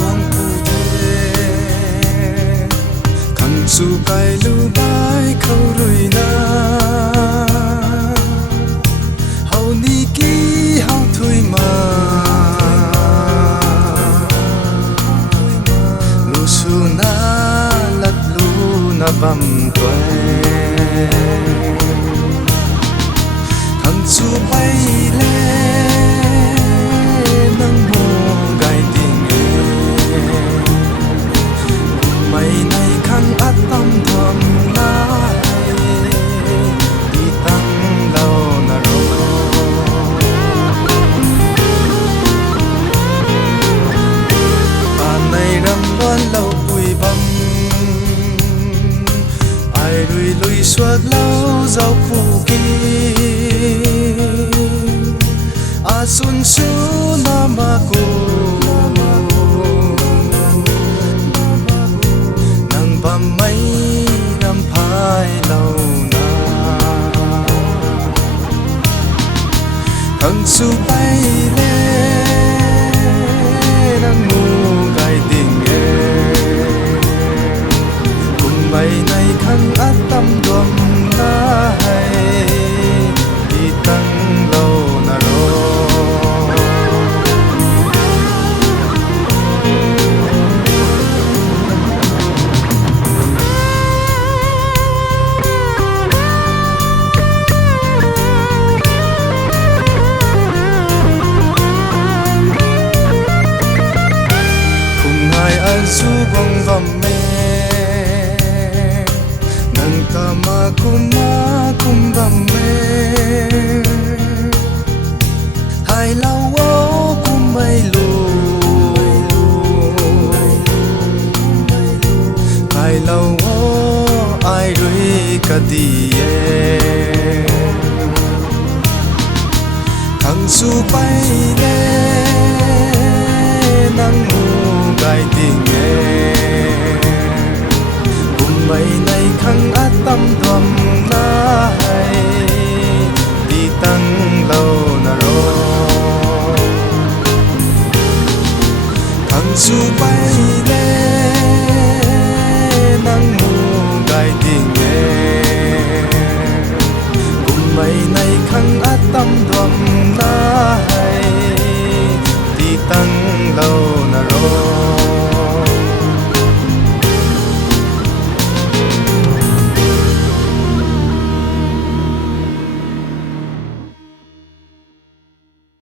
buông phù thế khăn su cài lưu bãi khâu rồi na hầu ni ký hao thui mà lu su na lật lu na bầm tuệ khăn su bay lên nâng mô gai tình mày này khăn ắt tâm thầm lại đi tăng lâu nà rô bàn này râm đoán lâu bùi bầm ai lùi lùi suốt lâu dọc phù kỳ a sun su namaku nang ba mai ram phai lâu na khăn su bay lên nang mu gai tình cùng bay này khăn át tâm đom na hay đi tăng lâu na rồi su bong vầm mê nang ta ma kum vầm mê hai lau ô kum bay lu hai lau ô ai rui cả địa thằng su bay lên nang mu gai tình cùng mây này khăn át tâm thầm na hay đi tăng lâu na rô thằng su bay lên nang mu gai tình cùng mây này khăn át tâm thầm